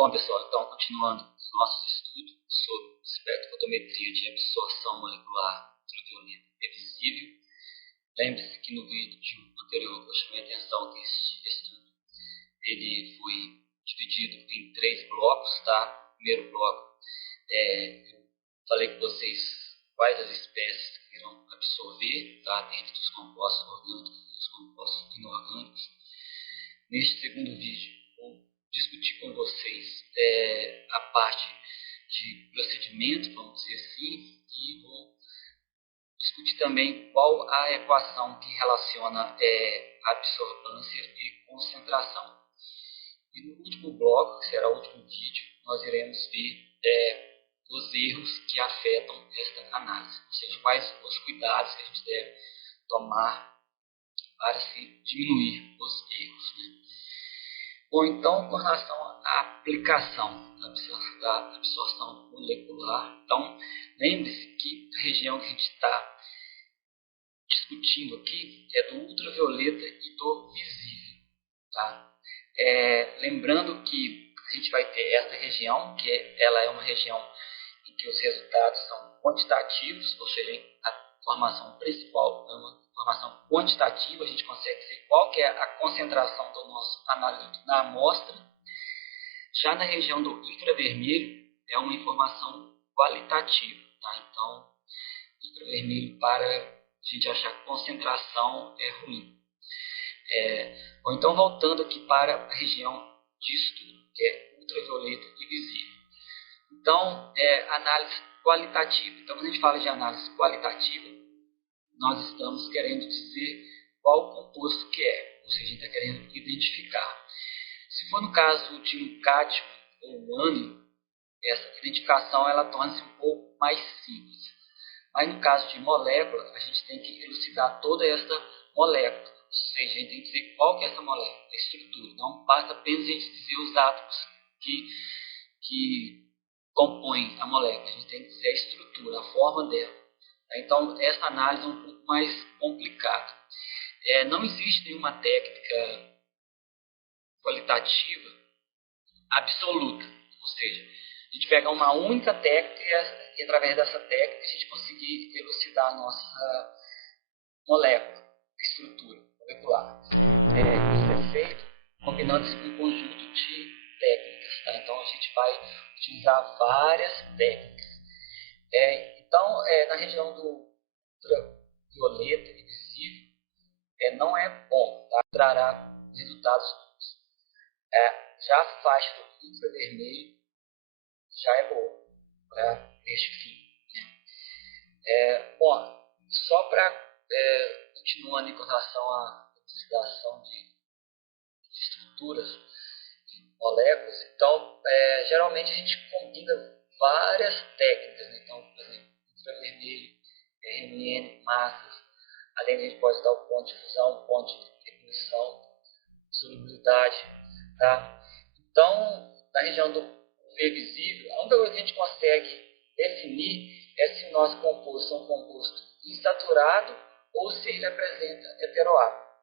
Bom, pessoal, então, continuando os nossos estudos sobre espectrofotometria de absorção molecular ultravioleta revisível. Lembre-se que no vídeo anterior eu chamei a atenção que esse estudo ele foi dividido em 3 blocos, tá? O primeiro bloco, eu falei com vocês quais as espécies que irão absorver, tá? Dentro dos compostos orgânicos e dos compostos inorgânicos. Neste segundo vídeo, vou discutir com vocês a parte de procedimento, vamos dizer assim, e vou discutir também qual a equação que relaciona absorvância e concentração. E no último bloco, que será o último vídeo, nós iremos ver os erros que afetam esta análise, ou seja, quais os cuidados que a gente deve tomar para se diminuir os erros, né? Ou então, com relação à aplicação da absorção molecular. Então, lembre-se que a região que a gente está discutindo aqui é do ultravioleta e do visível, tá? Lembrando que a gente vai ter essa região, que ela é uma região em que os resultados são quantitativos, ou seja, a informação principal é uma informação quantitativa, a gente consegue ver qual que é a concentração do nosso analítico na amostra. Já na região do infravermelho é uma informação qualitativa, tá? Então, infravermelho para a gente achar que concentração é ruim. Ou então, voltando aqui para a região de estudo, que é ultravioleta e visível. Então, análise qualitativa. Então, quando a gente fala de análise qualitativa, nós estamos querendo dizer qual composto que é, ou seja, a gente está querendo identificar. Se for no caso de um cátion ou um ânion, essa identificação ela torna-se um pouco mais simples. Mas no caso de molécula, a gente tem que elucidar toda essa molécula, ou seja, a gente tem que dizer qual que é essa molécula, a estrutura. Não basta apenas a gente dizer os átomos que compõem a molécula, a gente tem que dizer a estrutura, a forma dela. Então, essa análise é um pouco mais complicada. Não existe nenhuma técnica qualitativa absoluta, ou seja, a gente pega uma única técnica e através dessa técnica a gente conseguir elucidar a nossa molécula, a estrutura molecular. Isso é feito combinando-se com um conjunto de técnicas, tá? Então a gente vai utilizar várias técnicas. Então, na região do ultravioleta e visível, não é bom, tá? Trará resultados bons. Já a faixa do infravermelho já é boa para este fim. Bom, só para continuando com relação à elucidação de estruturas de moléculas, então geralmente a gente combina várias técnicas, né? Então, por exemplo, infravermelho, RMN, massas, além de a gente pode dar o ponto de fusão, ponto de ebulição, solubilidade, tá? Então, na região do UV visível, a única coisa que a gente consegue definir é se o nosso composto é um composto insaturado ou se ele apresenta heteroátomo.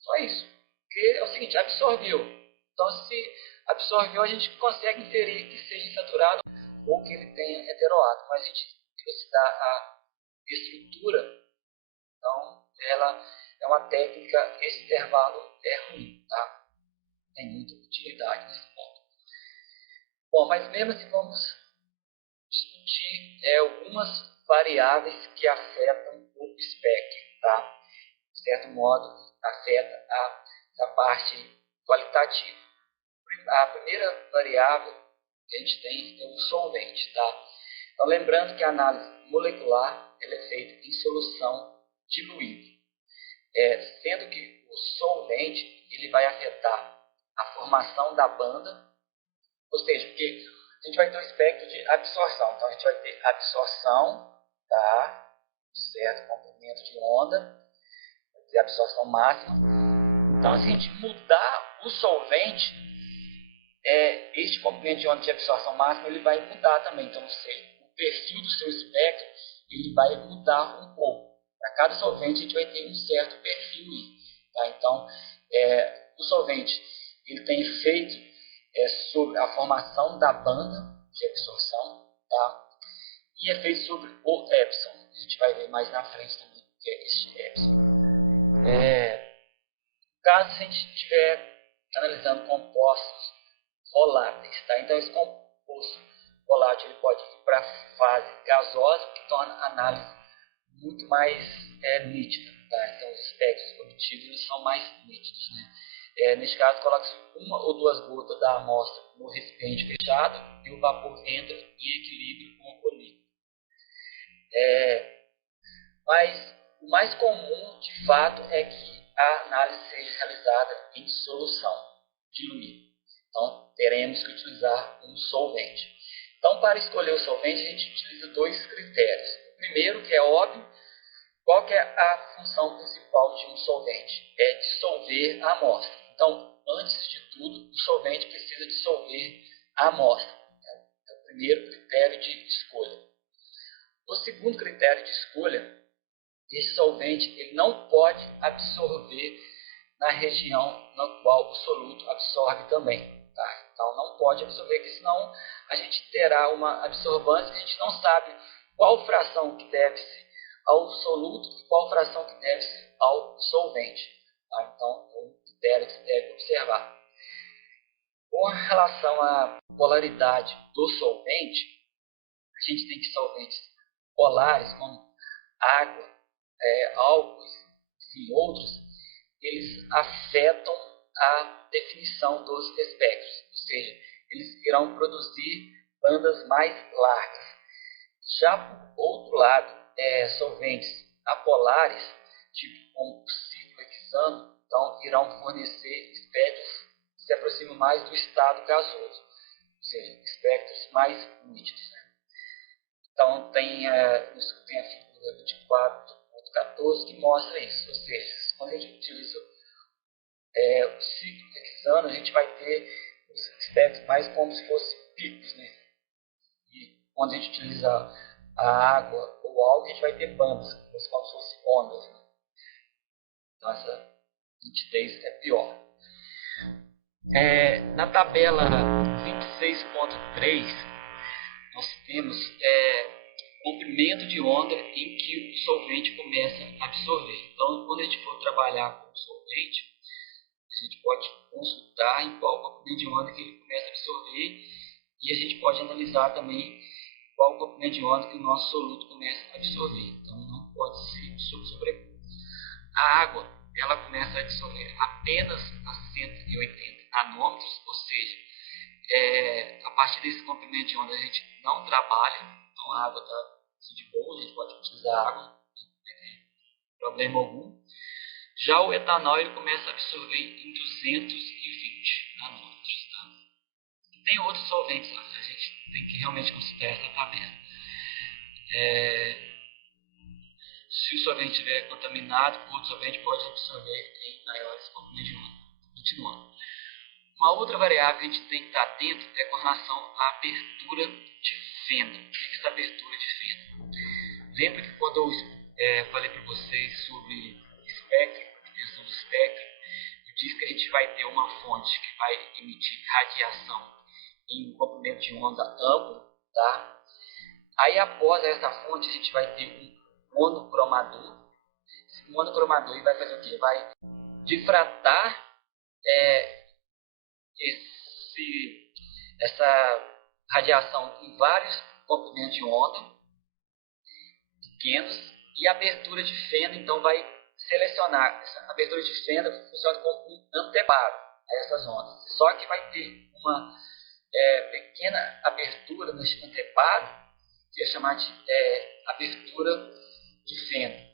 Só isso. Porque é o seguinte, absorveu. Então, se absorveu, a gente consegue inferir que seja insaturado ou que ele tenha heteroátomo. Mas a gente elucidar a estrutura, então, ela é uma técnica, esse intervalo é ruim, tá? Tem muita utilidade nesse ponto. Bom, mas mesmo assim vamos discutir algumas variáveis que afetam o espectro, tá? De certo modo, afeta a parte qualitativa. A primeira variável que a gente tem é o solvente, tá? Então, lembrando que a análise molecular ela é feita em solução diluída, sendo que o solvente ele vai afetar a formação da banda, ou seja, porque a gente vai ter um espectro de absorção. Então, a gente vai ter absorção, tá? Certo? Comprimento de onda, vai ter absorção máxima. Então, se a gente mudar o solvente, este comprimento de onda de absorção máxima ele vai mudar também. Então, ou seja, o perfil do seu espectro ele vai mudar um pouco. Para cada solvente, a gente vai ter um certo perfil aí, tá? Então, o solvente ele tem efeito sobre a formação da banda de absorção, tá? E efeitos sobre o epsilon. A gente vai ver mais na frente também o que é este epsilon. Caso a gente estiver analisando compostos voláteis, tá? Então esse composto volátil ele pode ir para a fase gasosa, o que torna a análise muito mais nítida, tá? Então os espectros obtidos eles são mais nítidos, né? Neste caso, coloca-se uma ou duas gotas da amostra no recipiente fechado e o vapor entra em equilíbrio com o líquido. Mas o mais comum, de fato, é que a análise seja realizada em solução diluída. Então, teremos que utilizar um solvente. Então, para escolher o solvente, a gente utiliza dois critérios. O primeiro, que é óbvio, qual que é a função principal de um solvente? É dissolver a amostra. Então, antes de tudo, o solvente precisa dissolver a amostra. É o primeiro critério de escolha. O segundo critério de escolha, esse solvente ele não pode absorver na região na qual o soluto absorve também. Tá? Então, não pode absorver, porque senão a gente terá uma absorbância que a gente não sabe qual fração que deve-se ao soluto e qual fração que deve-se ao solvente. Tá? Então, é um critério que se deve observar. Com relação à polaridade do solvente, a gente tem que solventes polares, como água, álcoois e outros, eles afetam a definição dos espectros, ou seja, eles irão produzir bandas mais largas. Já por outro lado, solventes apolares, tipo como o ciclo hexano, então irão fornecer espectros que se aproximam mais do estado gasoso, ou seja, espectros mais nítidos. Né? Então tem a figura 24.14 que mostra isso, ou seja, quando a gente utiliza o ciclo hexano, a gente vai ter os espectros mais como se fossem picos, né? E quando a gente utiliza a água ou algo, a gente vai ter bandas, como se fossem ondas. Né? Então essa nitidez é pior. Na tabela 26.3, nós temos comprimento de onda em que o solvente começa a absorver. Então, quando a gente for trabalhar com o solvente, a gente pode consultar em qual comprimento de onda que ele começa a absorver e a gente pode analisar também qual comprimento de onda que o nosso soluto começa a absorver. Então, não pode se sobrepor. A água, ela começa a absorver apenas a 180 nanômetros, ou seja, a partir desse comprimento de onda a gente não trabalha, então a água está de boa, a gente pode utilizar água, não tem problema algum. Já o etanol ele começa a absorver em 220 nanômetros. Tá? E tem outros solventes lá, a gente tem que realmente considerar essa tabela. Se o solvente estiver contaminado, o outro solvente pode absorver em maiores comprimentos de onda. Continuando. Uma outra variável que a gente tem que estar atento é com relação à abertura de fenda. O que é essa abertura de fenda? Lembra que quando eu falei para vocês sobre espectro, obtenção do espectro, eu disse que a gente vai ter uma fonte que vai emitir radiação em um comprimento de onda amplo, tá? Aí após essa fonte a gente vai ter um monocromador. Esse monocromador ele vai fazer o quê? Vai difratar essa radiação em vários comprimentos de onda pequenos e a abertura de fenda então vai selecionar. Essa abertura de fenda funciona como um anteparo a essas ondas. Só que vai ter uma pequena abertura nesse anteparo que é chamada de abertura de fenda.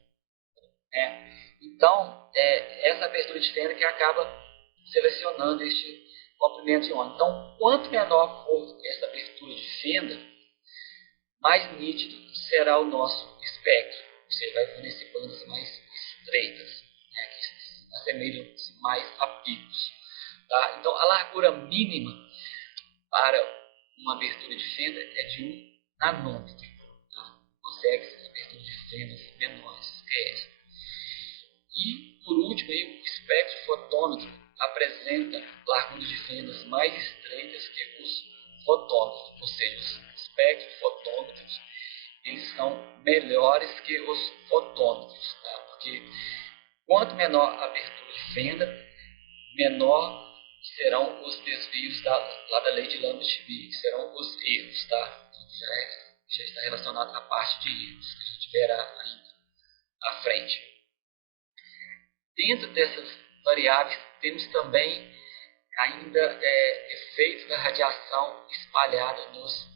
Né? Então, essa abertura de fenda que acaba selecionando este comprimento de onda. Então, quanto menor for essa abertura de fenda, mais nítido será o nosso espectro. Ou seja, vai fornecer bandas mais estreitas, né, que assemelham-se mais a picos. Tá? Então, a largura mínima para uma abertura de fenda é de 1 nanômetro. Tá? Consegue-se abertura de fendas menores que essa. E, por último, aí, o espectro fotômetro apresenta larguras de fendas mais estreitas certeza que os fotômetros, ou seja, os espectrofotômetros, eles são melhores que os fotômetros, tá? Porque quanto menor a abertura de fenda, menor serão os desvios lá da lei de Lambert-Schmidt, que serão os erros, tá? Já está relacionado à parte de erros, que a gente verá ainda à frente. Dentro dessas variáveis, temos também ainda efeitos da radiação espalhada nos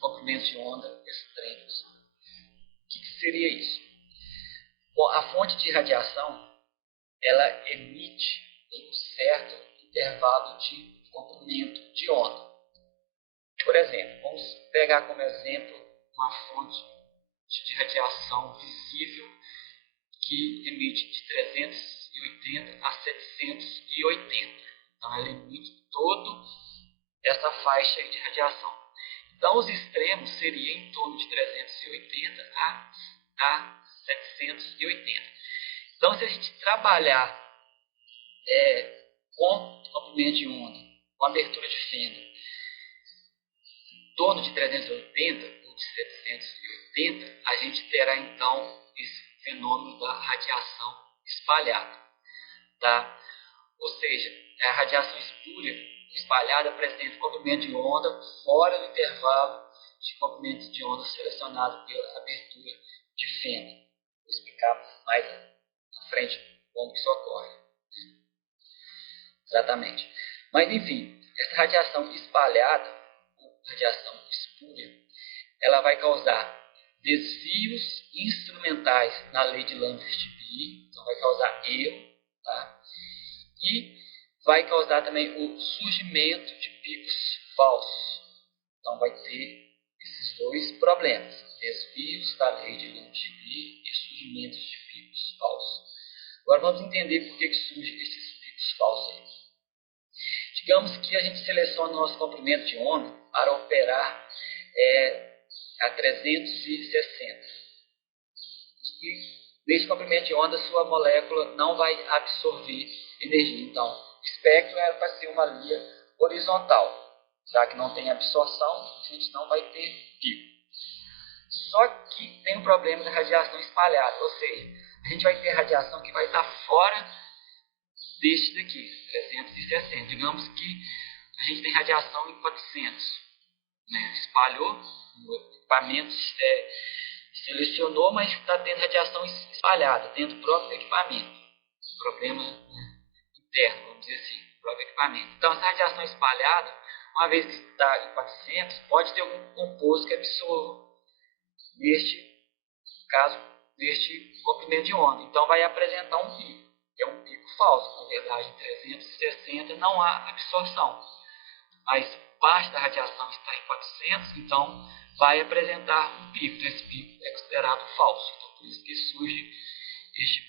comprimentos de onda extremos. O que seria isso? Bom, a fonte de radiação, ela emite em um certo intervalo de comprimento de onda. Por exemplo, vamos pegar como exemplo uma fonte de radiação visível que emite de 380 a 780. Então, ela emite toda essa faixa de radiação. Então, os extremos seriam em torno de 380 a 780. Então, se a gente trabalhar com comprimento de onda, com abertura de fenda, em torno de 380 ou de 780, a gente terá então esse fenômeno da radiação espalhada, tá? Ou seja, a radiação espalhada apresenta comprimento de onda fora do intervalo de comprimento de onda selecionado pela abertura de fenda. Vou explicar mais à frente como isso ocorre. Exatamente. Mas, enfim, essa radiação espalhada, ou radiação espúria, ela vai causar desvios instrumentais na lei de Lambert-Schmidt, então vai causar erro, tá? E vai causar também o surgimento de picos falsos. Então vai ter esses dois problemas, desvios da lei de Lambert-Schmidt e surgimento de picos falsos. Agora vamos entender por que surgem esses picos falsos aí. Digamos que a gente seleciona o nosso comprimento de onda para operar a 360. E nesse comprimento de onda, sua molécula não vai absorver energia. Então, o espectro era para ser uma linha horizontal. Já que não tem absorção, a gente não vai ter pico. Só que tem um problema da radiação espalhada, ou seja, a gente vai ter radiação que vai estar fora deste daqui, 360. Digamos que a gente tem radiação em 400. Né? Espalhou, o equipamento selecionou, mas está tendo radiação espalhada dentro do próprio equipamento. Problema interno, vamos dizer assim, do próprio equipamento. Então, essa radiação espalhada, uma vez que está em 400, pode ter algum composto que absorva neste comprimento de onda. Então, vai apresentar um pico, que é um pico falso. Na verdade, em 360 não há absorção. Mas parte da radiação está em 400, então vai apresentar um pico. Então, esse pico é considerado falso. Então, por isso que surge este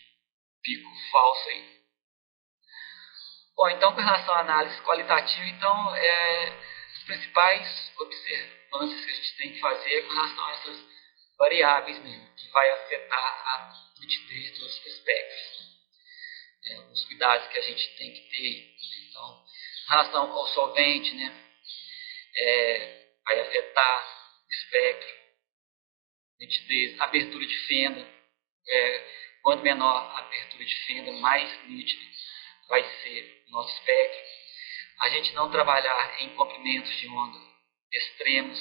pico falso aí. Bom, então, com relação à análise qualitativa, então, as principais observâncias que a gente tem que fazer é com relação a essas variáveis mesmo, que vai afetar a nitidez dos espectros. Os cuidados que a gente tem que ter. Então, em relação ao solvente, né, vai afetar o espectro, nitidez, abertura de fenda. Quanto menor a abertura de fenda, mais nítido vai ser o nosso espectro. A gente não trabalhar em comprimentos de onda extremos,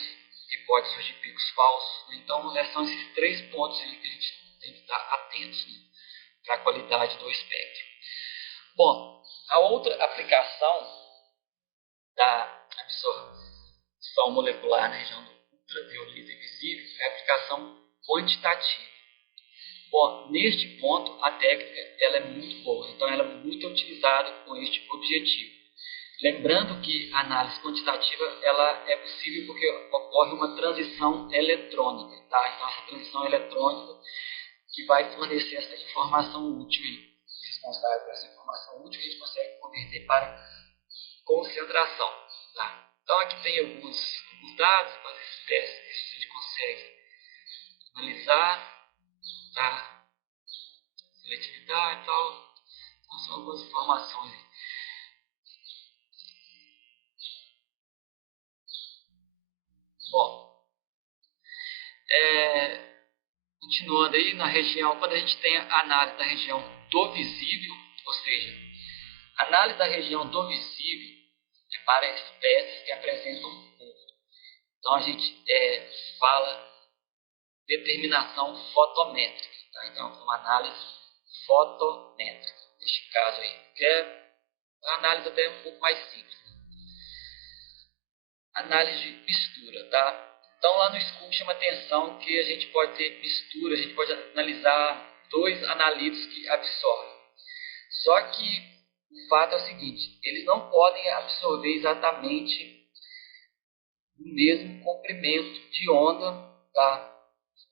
que pode surgir picos falsos. Né? Então, são esses 3 pontos aí que a gente tem que estar atentos, né, para a qualidade do espectro. Bom, a outra aplicação da absorção molecular na região do ultravioleta invisível é a aplicação quantitativa. Bom, neste ponto, a técnica ela é muito boa, então ela é muito utilizada com este objetivo. Lembrando que a análise quantitativa ela é possível porque ocorre uma transição eletrônica, tá? Então, essa transição eletrônica que vai fornecer essa informação útil, responsável por essa informação útil que a gente consegue converter para concentração, tá? Então, aqui tem alguns dados para as espécies que a gente consegue analisar, tá? Seletividade e tal. Então, são algumas informações. continuando aí na região, quando a gente tem a análise da região do visível, ou seja, análise da região do visível é para espécies que apresentam ponto. Então a gente fala determinação fotométrica, tá? Então uma análise fotométrica, neste caso aí, que é uma análise até um pouco mais simples. Análise de mistura, tá? Então lá no School chama atenção que a gente pode ter mistura, a gente pode analisar dois analitos que absorvem. Só que o fato é o seguinte, eles não podem absorver exatamente o mesmo comprimento de onda, tá?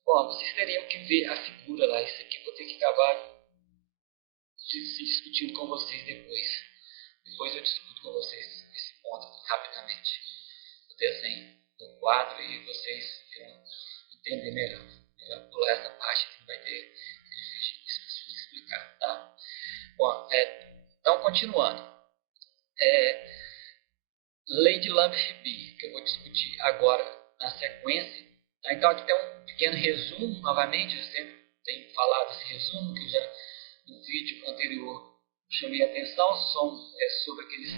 Bom, vocês teriam que ver a figura lá, isso aqui eu vou ter que acabar se discutindo com vocês depois. Depois eu discuto com vocês esse ponto rapidamente. O desenho do quadro e vocês irão entender melhor. Eu vou pular essa parte que vai ter difícil de explicar, tá? Bom, então continuando. Lei de Lambert-Beer, que eu vou discutir agora na sequência. Tá? Então aqui tem um pequeno resumo, novamente, eu sempre tenho falado esse resumo, que eu já no vídeo anterior chamei a atenção, sobre aqueles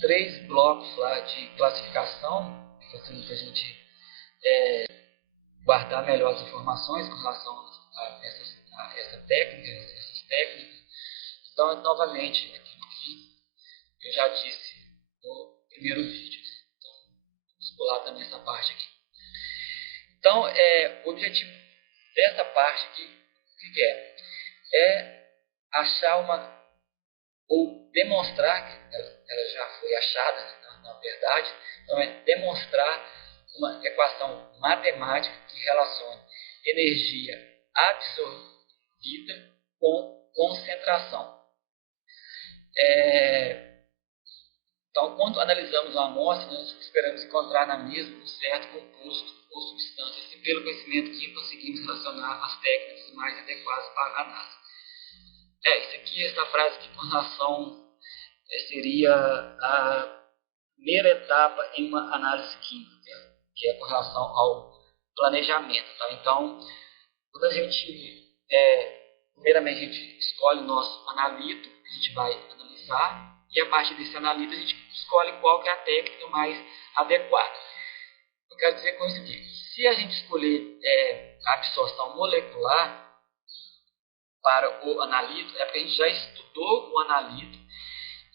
3 blocos lá de classificação, que facilita a gente guardar melhor as informações com relação a essa técnica, essas técnicas. Então, novamente, aqui no fim, eu já disse no primeiro vídeo. Então, vamos pular também essa parte aqui. Então, o objetivo dessa parte aqui, o que é? É achar ou demonstrar, que ela já foi achada, na verdade, então é demonstrar uma equação matemática que relaciona energia absorvida com concentração. Então, quando analisamos uma amostra, nós esperamos encontrar na mesma um certo composto ou substância. Assim, pelo conhecimento que conseguimos relacionar as técnicas mais adequadas para a análise. Isso aqui, essa frase aqui com relação seria a primeira etapa em uma análise química, que é com relação ao planejamento. Tá? Então, quando a gente, primeiramente, a gente escolhe o nosso analito, que a gente vai analisar, e a partir desse analito a gente escolhe qual que é a técnica mais adequada. Eu quero dizer com isso aqui, se a gente escolher a absorção molecular para o analito, é porque a gente já estudou o analito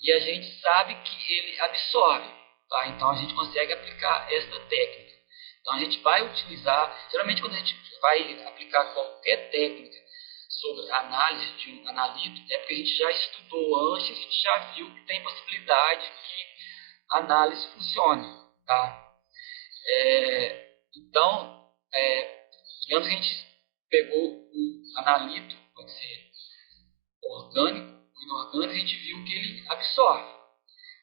e a gente sabe que ele absorve. Tá? Então a gente consegue aplicar essa técnica. Então a gente vai utilizar, geralmente quando a gente vai aplicar qualquer técnica sobre a análise de um analito, é porque a gente já estudou antes, a gente já viu que tem possibilidade que a análise funcione. Tá? Então, digamos que a gente pegou um analito, pode ser orgânico ou inorgânico, a gente viu que ele absorve.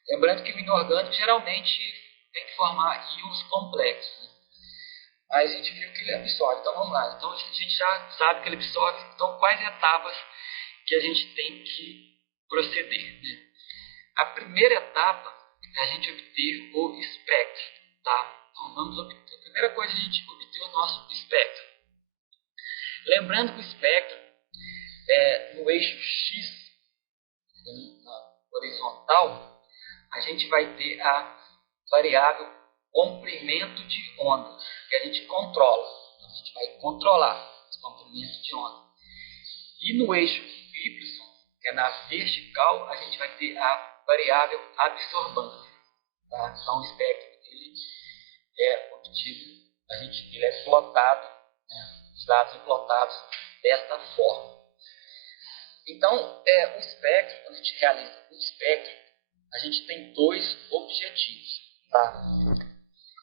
Lembrando que o inorgânico geralmente tem que formar íons complexos. Né? Mas a gente viu que ele absorve. Então vamos lá. Então a gente já sabe que ele absorve. Então quais etapas que a gente tem que proceder? Né? A primeira etapa é a gente obter o espectro. Tá? Então vamos obter. A primeira coisa é a gente obter o nosso espectro. Lembrando que o espectro no eixo X, na horizontal, a gente vai ter a variável comprimento de onda, que a gente controla. Então, a gente vai controlar esse comprimento de onda. E no eixo Y, que é na vertical, a gente vai ter a variável absorbância. Tá? Então o espectro ele é obtido, ele é plotado, né? Os dados plotados desta forma. Então, o espectro, quando a gente realiza o espectro, a gente tem 2 objetivos. Tá?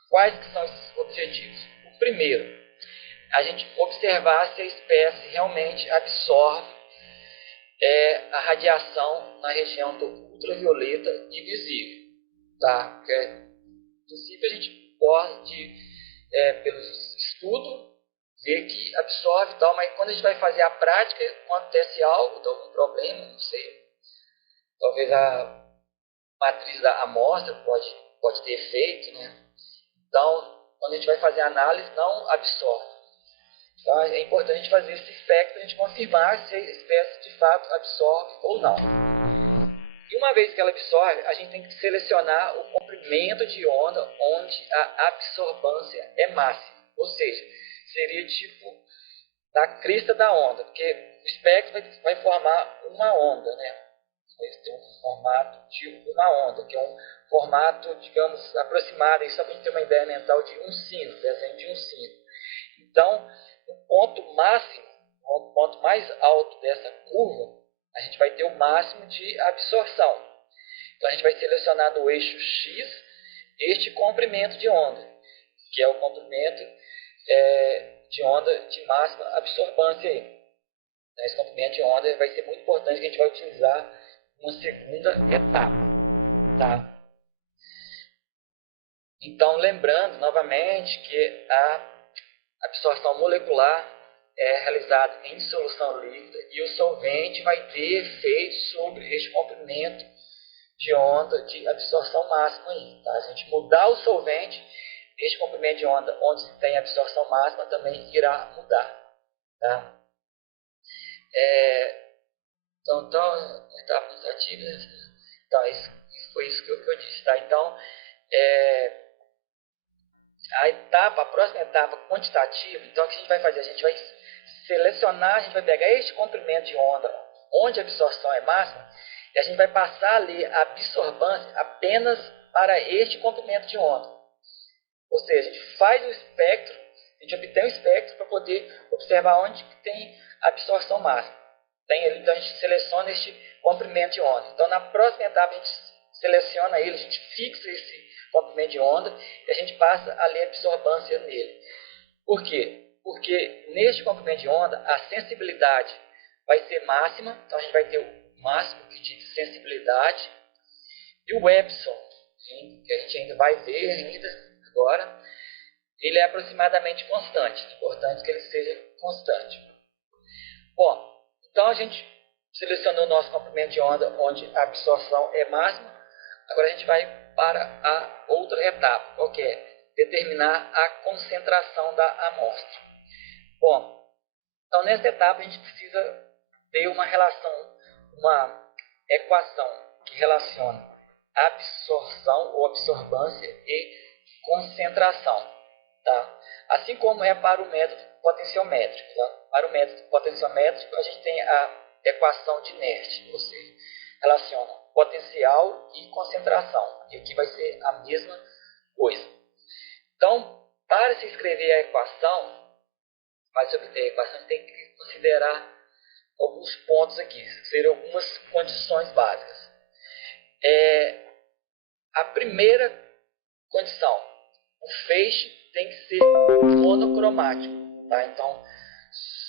Quais que são esses objetivos? O primeiro, a gente observar se a espécie realmente absorve a radiação na região do ultravioleta e visível. Tá? Porque, no princípio, a gente pode, pelos estudos, ver que absorve e tal, mas quando a gente vai fazer a prática, acontece algo, dá algum problema, não sei. Talvez a matriz da amostra pode ter efeito, né? Então, quando a gente vai fazer a análise, não absorve. Então é importante a gente fazer esse espectro para a gente confirmar se a espécie de fato absorve ou não. E uma vez que ela absorve, a gente tem que selecionar o comprimento de onda onde a absorbância é máxima. Ou seja, seria tipo na crista da onda, porque o espectro vai formar uma onda, né? Vai ter um formato de uma onda, que é um formato, digamos, aproximado, só para a gente ter uma ideia mental de um sino, desenho de um sino. Então, o ponto máximo, o ponto mais alto dessa curva, a gente vai ter o máximo de absorção. Então, a gente vai selecionar no eixo X este comprimento de onda, que é o comprimento de onda de máxima absorbância aí. Esse comprimento de onda vai ser muito importante, que a gente vai utilizar uma segunda etapa. Tá? Então, lembrando novamente que a absorção molecular é realizada em solução líquida e o solvente vai ter efeito sobre este comprimento de onda de absorção máxima aí. Tá? Se a gente mudar o solvente, este comprimento de onda onde tem absorção máxima também irá mudar. Tá? Então, etapa administrativa, tá, isso foi isso que eu disse. Tá? Então, a próxima etapa quantitativa, então o que a gente vai fazer? A gente vai selecionar, a gente vai pegar este comprimento de onda onde a absorção é máxima e a gente vai passar ali a absorbância apenas para este comprimento de onda. Ou seja, a gente faz o espectro, a gente obtém o espectro para poder observar onde tem a absorção máxima. Então a gente seleciona este comprimento de onda. Então na próxima etapa a gente seleciona ele, a gente fixa esse comprimento de onda e a gente passa a ler a absorbância nele. Por quê? Porque neste comprimento de onda a sensibilidade vai ser máxima, então a gente vai ter o máximo de sensibilidade, e o epsilon, que a gente ainda vai ver ainda agora, ele é aproximadamente constante. É importante que ele seja constante. Bom, então a gente selecionou o nosso comprimento de onda onde a absorção é máxima. Agora a gente vai para a outra etapa, qual que é? Determinar a concentração da amostra. Bom, então nessa etapa a gente precisa ter uma relação, uma equação que relaciona absorção ou absorbância e concentração. Tá? Assim como é para o método potenciométrico. Tá? Para o método potenciométrico a gente tem a equação de Nernst, ou seja, relaciona potencial e concentração. E aqui vai ser a mesma coisa. Então, para se escrever a equação, para se obter a equação, a gente tem que considerar alguns pontos aqui, seriam algumas condições básicas. A primeira condição, o feixe tem que ser monocromático. Tá? Então,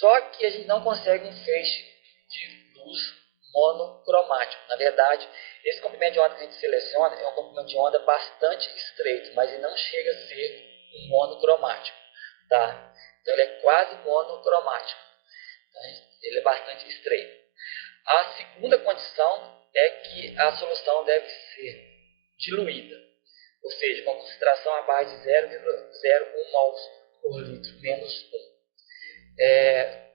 só que a gente não consegue um feixe de luz monocromático. Na verdade, esse comprimento de onda que a gente seleciona é um comprimento de onda bastante estreito, mas ele não chega a ser um monocromático. Tá? Então, ele é quase monocromático. Tá? Ele é bastante estreito. A segunda condição é que a solução deve ser diluída, ou seja, com concentração abaixo de 0,01 mols por litro, menos 1.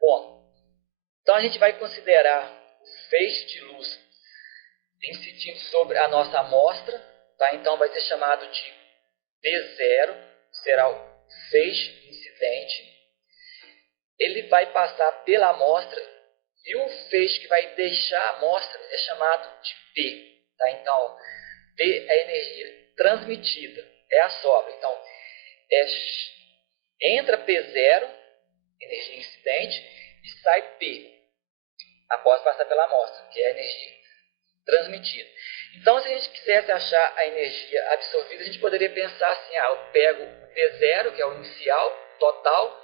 Bom, então a gente vai considerar o feixe de luz incidindo sobre a nossa amostra, tá? Então vai ser chamado de P0, será o feixe incidente. Ele vai passar pela amostra e o feixe que vai deixar a amostra é chamado de P. Tá? Então, P é a energia transmitida, é a sobra. Então, entra P0, energia incidente, e sai P, após passar pela amostra, que é a energia transmitida. Então, se a gente quisesse achar a energia absorvida, a gente poderia pensar assim, eu pego o P0, que é o inicial, total,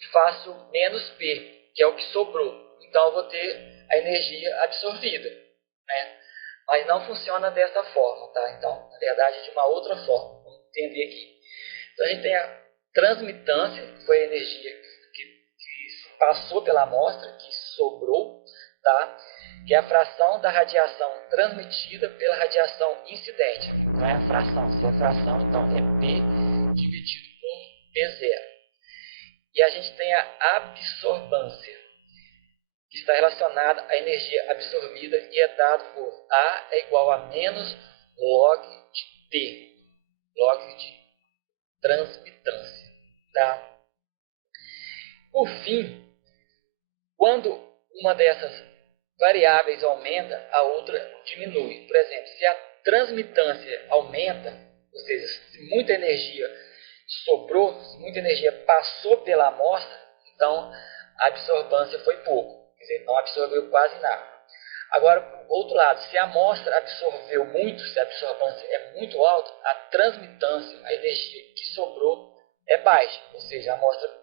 e faço menos P, que é o que sobrou. Então, eu vou ter a energia absorvida. Né? Mas não funciona dessa forma. Tá? Então, na verdade, é de uma outra forma. Vamos entender aqui. Então, a gente tem a transmitância, que foi a energia que passou pela amostra, que sobrou, tá? Que é a fração da radiação transmitida pela radiação incidente. Não é a fração. Se é a fração, então é P dividido por P0. E a gente tem a absorbância, que está relacionada à energia absorvida e é dado por A é igual a menos log de T, log de transmitância. Tá? Por fim, quando uma dessas variáveis aumenta, a outra diminui. Por exemplo, se a transmitância aumenta, ou seja, se muita energia sobrou, se muita energia passou pela amostra, então a absorbância foi pouco, quer dizer, não absorveu quase nada. Agora, por outro lado, se a amostra absorveu muito, se a absorbância é muito alta, a transmitância, a energia que sobrou, é baixa, ou seja, a amostra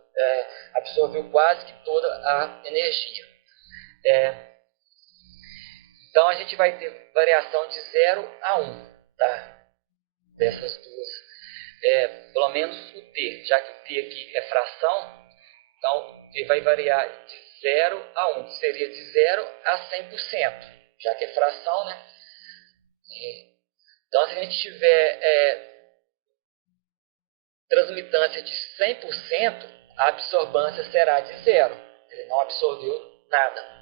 absorveu quase que toda a energia. Então a gente vai ter variação de 0 a 1, tá? Dessas duas. Pelo menos o T, já que o T aqui é fração, então ele vai variar de 0 a 1, que seria de 0 a 100%, já que é fração, né? Então se a gente tiver transmitância de 100%, a absorbância será de 0, ele não absorveu nada.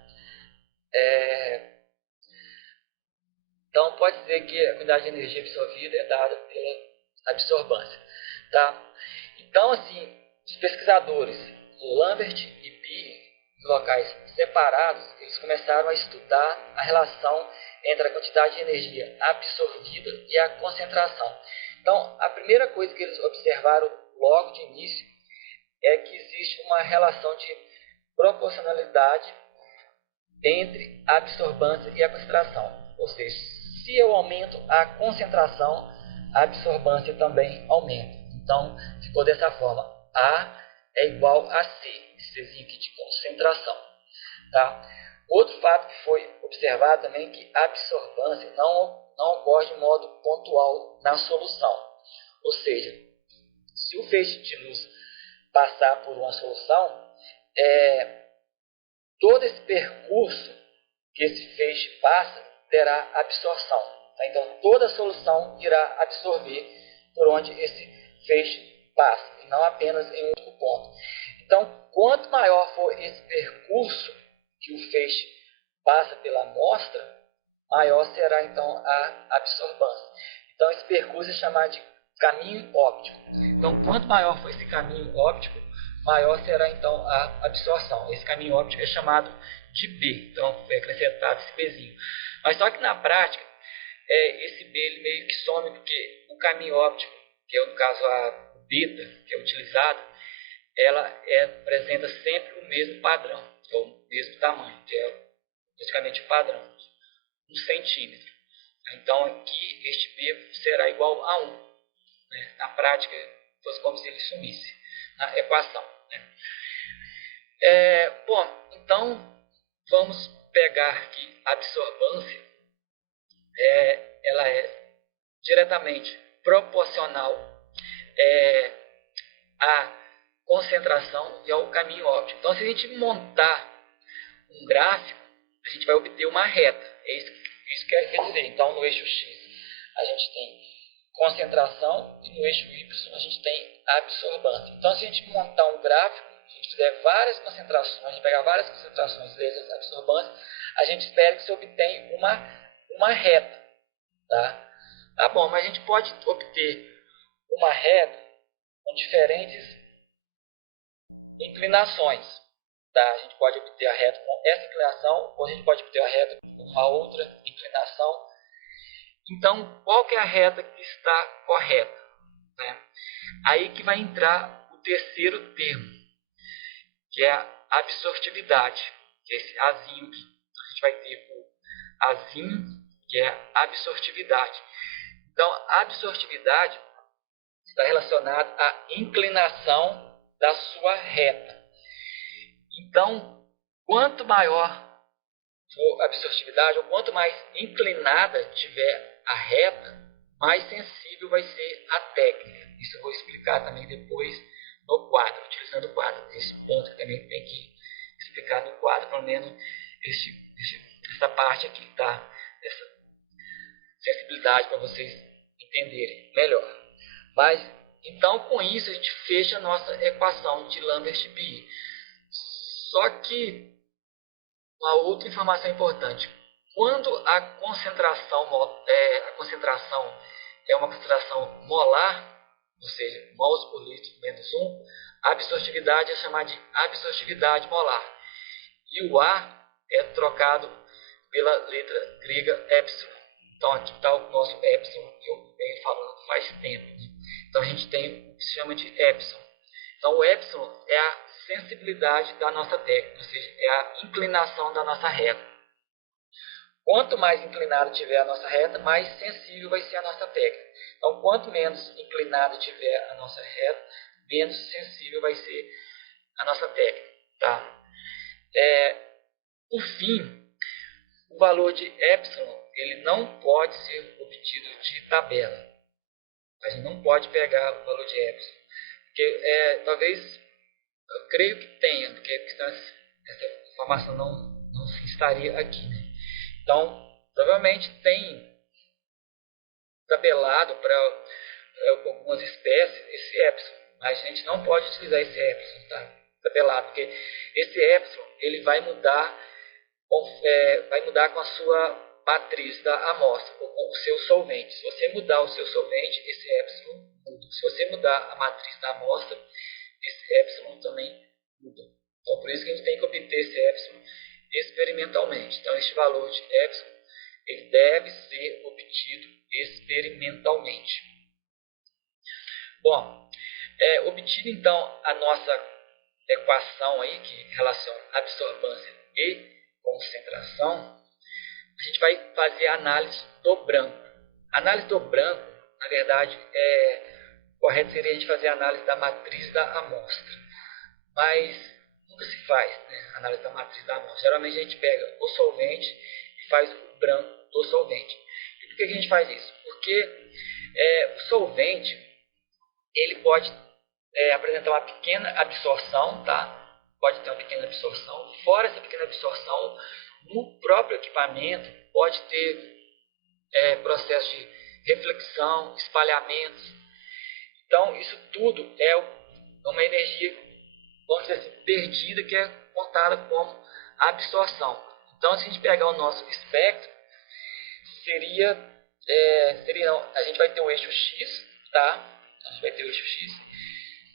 Então, pode dizer que a unidade de energia absorvida é dada pela absorbância. Tá? Então, assim, os pesquisadores Lambert e Behe, em locais separados, eles começaram a estudar a relação entre a quantidade de energia absorvida e a concentração. Então, a primeira coisa que eles observaram logo de início é que existe uma relação de proporcionalidade entre a absorbância e a concentração. Ou seja, se eu aumento a concentração, a absorbância também aumenta. Então, ficou dessa forma. A é igual a C, Czinho aqui de concentração. Tá? Outro fato que foi observado também é que a absorbância não ocorre de modo pontual na solução. Ou seja, se o feixe de luz passar por uma solução, todo esse percurso que esse feixe passa terá absorção. Tá? Então, toda a solução irá absorver por onde esse feixe passa, e não apenas em um único ponto. Então, quanto maior for esse percurso que o feixe passa pela amostra, maior será então a absorbância. Então, esse percurso é chamado de caminho óptico. Então, quanto maior for esse caminho óptico, maior será então a absorção. Esse caminho óptico é chamado de B. Então, foi acrescentado esse Bzinho. Mas só que na prática, esse B ele meio que some, porque o caminho óptico, que é no caso a beta, que é utilizado, ela apresenta sempre o mesmo padrão, que é o mesmo tamanho, que é praticamente o padrão, 1 centímetro. Então, aqui, este B será igual a 1. Né? Na prática, fosse como se ele sumisse na equação. Né? Bom, então, vamos pegar aqui a absorbância. Ela é diretamente proporcional à concentração e ao caminho óptico. Então, se a gente montar um gráfico, a gente vai obter uma reta. É isso que quer dizer. Então, no eixo X, a gente tem concentração e no eixo Y, a gente tem absorbância. Então, se a gente montar um gráfico, se a gente fizer várias concentrações, a gente pegar várias concentrações vezes absorbância, a gente espera que se obtenha uma reta. Tá bom, mas a gente pode obter uma reta com diferentes inclinações. Tá? A gente pode obter a reta com essa inclinação, ou a gente pode obter a reta com uma outra inclinação. Então, qual que é a reta que está correta? Né? Aí que vai entrar o terceiro termo, que é a absortividade, que é esse Azinho aqui. A gente vai ter o Azinho, que é a absortividade. Então, a absortividade está relacionada à inclinação da sua reta. Então, quanto maior for a absortividade, ou quanto mais inclinada tiver a reta, mais sensível vai ser a técnica. Isso eu vou explicar também depois no quadro, utilizando o quadro. Esse ponto que também tem que explicar no quadro, pelo menos essa parte aqui, tá? Essa sensibilidade para vocês entenderem melhor. Mas, Então, com isso, a gente fecha a nossa equação de Lambert-Behe. Só que, uma outra informação importante. Quando a concentração é uma concentração molar, ou seja, mols por litro menos 1, a absortividade é chamada de absortividade molar. E o A é trocado pela letra grega epsilon. Então, aqui está o nosso epsilon, que eu venho falando faz tempo. Né? Então, a gente tem o que se chama de epsilon. Então, o epsilon é a sensibilidade da nossa técnica, ou seja, é a inclinação da nossa reta. Quanto mais inclinada tiver a nossa reta, mais sensível vai ser a nossa técnica. Então, quanto menos inclinada tiver a nossa reta, menos sensível vai ser a nossa técnica. Tá? Por fim, o valor de epsilon ele não pode ser obtido de tabela. A gente não pode pegar o valor de epsilon. Porque talvez, eu creio que tenha, porque essa informação não se estaria aqui. Né? Então, provavelmente tem tabelado para algumas espécies esse epsilon, mas a gente não pode utilizar esse epsilon, tá? Tabelado, porque esse epsilon ele vai mudar com a sua matriz da amostra, ou com o seu solvente. Se você mudar o seu solvente, esse epsilon muda. Se você mudar a matriz da amostra, esse epsilon também muda. Então, por isso que a gente tem que obter esse epsilon experimentalmente. Então, este valor de epsilon ele deve ser obtido experimentalmente. Bom, obtido então a nossa equação aí que relaciona absorvância e concentração, a gente vai fazer a análise do branco. A análise do branco, na verdade, o correto seria a gente fazer a análise da matriz da amostra. Mas nunca se faz, né, a análise da matriz da amostra. Geralmente a gente pega o solvente e faz o branco do solvente. E por que a gente faz isso? Porque o solvente ele pode apresentar uma pequena absorção, tá? Pode ter uma pequena absorção. Fora essa pequena absorção, no próprio equipamento pode ter processo de reflexão, espalhamento. Então, isso tudo é uma energia, vamos dizer assim, perdida, que é contada como absorção. Então, se a gente pegar o nosso espectro, a gente vai ter o eixo X, tá? A gente vai ter o eixo X.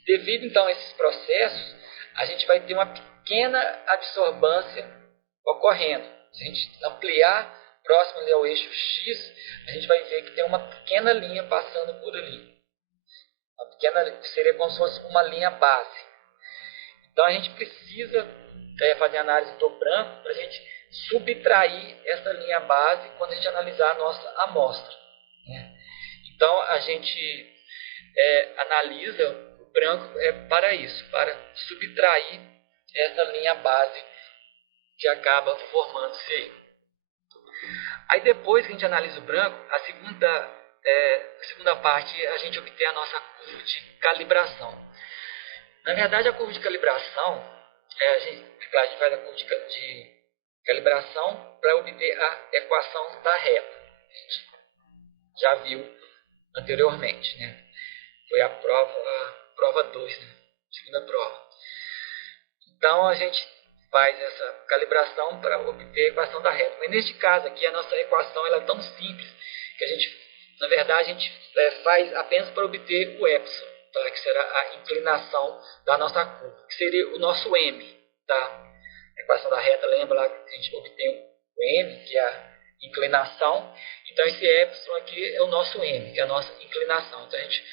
Devido, então, a esses processos, a gente vai ter uma pequena absorbância ocorrendo. Se a gente ampliar próximo ali ao eixo X, a gente vai ver que tem uma pequena linha passando por ali. Uma pequena, seria como se fosse uma linha base. Então, a gente precisa fazer a análise do branco para a gente subtrair essa linha base quando a gente analisar a nossa amostra. Né? Então, a gente analisa o branco para isso, para subtrair essa linha base que acaba formando-se aí. Aí depois que a gente analisa o branco, a segunda parte a gente obtém a nossa curva de calibração. Na verdade, a curva de calibração, a gente faz a curva de calibração para obter a equação da reta. A gente já viu anteriormente, né? Foi a prova 2, né? Segunda prova. Então, a gente faz essa calibração para obter a equação da reta. Mas neste caso aqui, a nossa equação ela é tão simples que a gente, na verdade, a gente faz apenas para obter o epsilon, tá? Que será a inclinação da nossa curva, que seria o nosso m. Tá? A equação da reta, lembra lá que a gente obtém o m, que é a inclinação. Então, esse epsilon aqui é o nosso m, que é a nossa inclinação. Então, a gente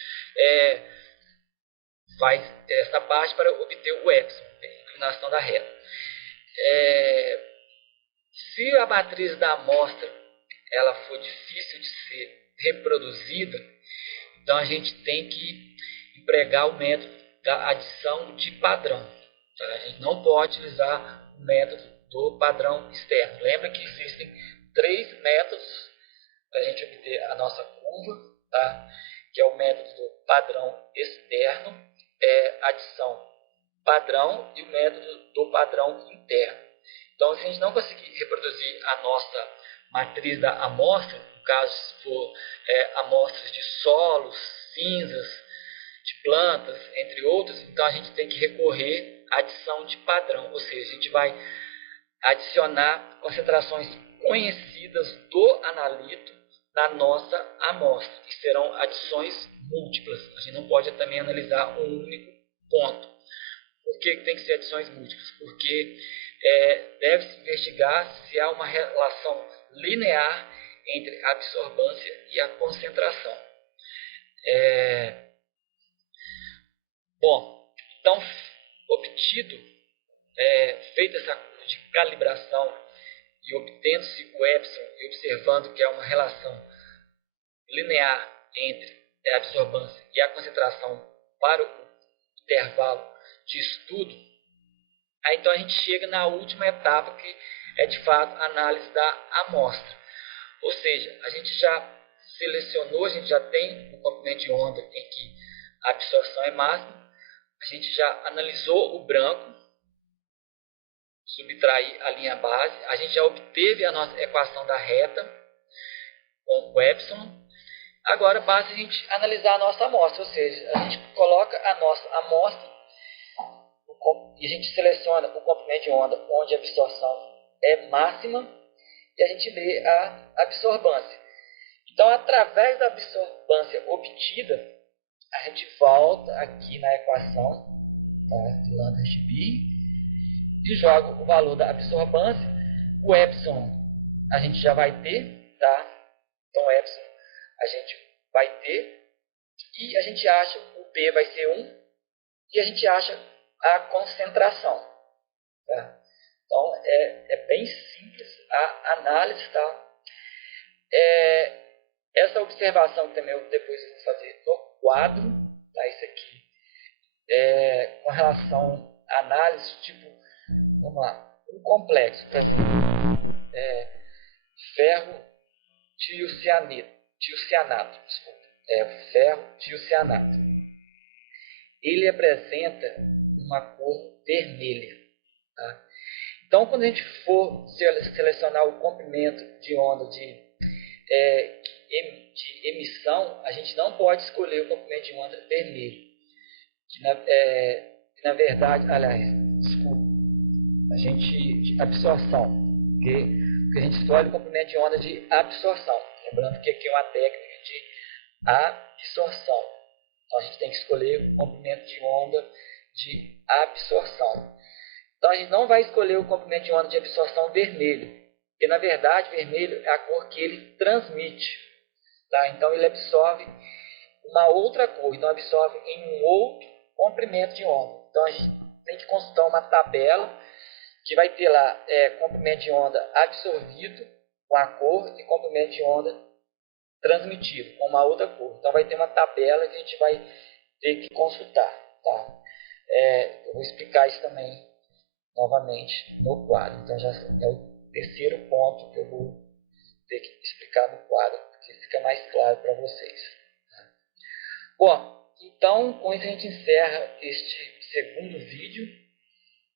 faz essa parte para obter o epsilon, a inclinação da reta. Se a matriz da amostra ela for difícil de ser reproduzida, então a gente tem que empregar o método da adição de padrão. Tá? A gente não pode utilizar o método do padrão externo. Lembra que existem 3 métodos para a gente obter a nossa curva, tá? Que é o método do padrão externo, adição padrão, e o método do padrão interno. Então, se a gente não conseguir reproduzir a nossa matriz da amostra, no caso se for amostras de solos, cinzas, de plantas, entre outras, então a gente tem que recorrer à adição de padrão, ou seja, a gente vai adicionar concentrações conhecidas do analito na nossa amostra, que serão adições múltiplas. A gente não pode também analisar um único ponto. Por que tem que ser adições múltiplas? Porque deve-se investigar se há uma relação linear entre a absorbância e a concentração. Bom, então, feita essa curva de calibração e obtendo-se o epsilon e observando que há uma relação linear entre a absorbância e a concentração para o intervalo de estudo, aí então a gente chega na última etapa, que é de fato a análise da amostra. Ou seja, a gente já selecionou, a gente já tem o comprimento de onda em que a absorção é máxima, a gente já analisou o branco, subtrair a linha base, a gente já obteve a nossa equação da reta com o epsilon. Agora basta a gente analisar a nossa amostra, ou seja, a gente coloca a nossa amostra e a gente seleciona o comprimento de onda onde a absorção é máxima e a gente lê a absorbância. Então, através da absorbância obtida, a gente volta aqui na equação, tá, de lambda-b, e joga o valor da absorbância. O epsilon a gente já vai ter, tá? Então, o epsilon a gente vai ter, e a gente acha, o P vai ser 1, e a gente acha a concentração. Tá? Então, é bem simples a análise. Tá? Essa observação também eu depois vou fazer no quadro, tá? Isso aqui, com relação à análise, tipo, vamos lá, um complexo, por exemplo, ferro tiocianato, desculpa, ferro tiocianato. Ele apresenta uma cor vermelha. Tá? Então, quando a gente for selecionar o comprimento de onda de emissão, a gente não pode escolher o comprimento de onda vermelho. Na verdade, aliás, desculpa, de absorção, porque a gente escolhe o comprimento de onda de absorção. Lembrando que aqui é uma técnica de absorção. Então, a gente tem que escolher o comprimento de onda de absorção. Então, a gente não vai escolher o comprimento de onda de absorção vermelho, porque, na verdade, vermelho é a cor que ele transmite. Tá? Então, ele absorve uma outra cor, então absorve em um outro comprimento de onda. Então, a gente tem que consultar uma tabela que vai ter lá comprimento de onda absorvido com a cor e comprimento de onda transmitido com uma outra cor. Então, vai ter uma tabela que a gente vai ter que consultar. Tá? Eu vou explicar isso também novamente no quadro. Então, já é o terceiro ponto que eu vou ter que explicar no quadro, porque fica mais claro para vocês. Tá? Bom, então, com isso a gente encerra este segundo vídeo.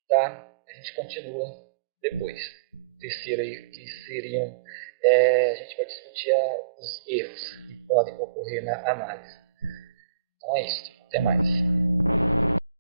Tá? A gente continua depois. O terceiro aí, que seriam... a gente vai discutir os erros que podem ocorrer na análise. Então é isso. Até mais.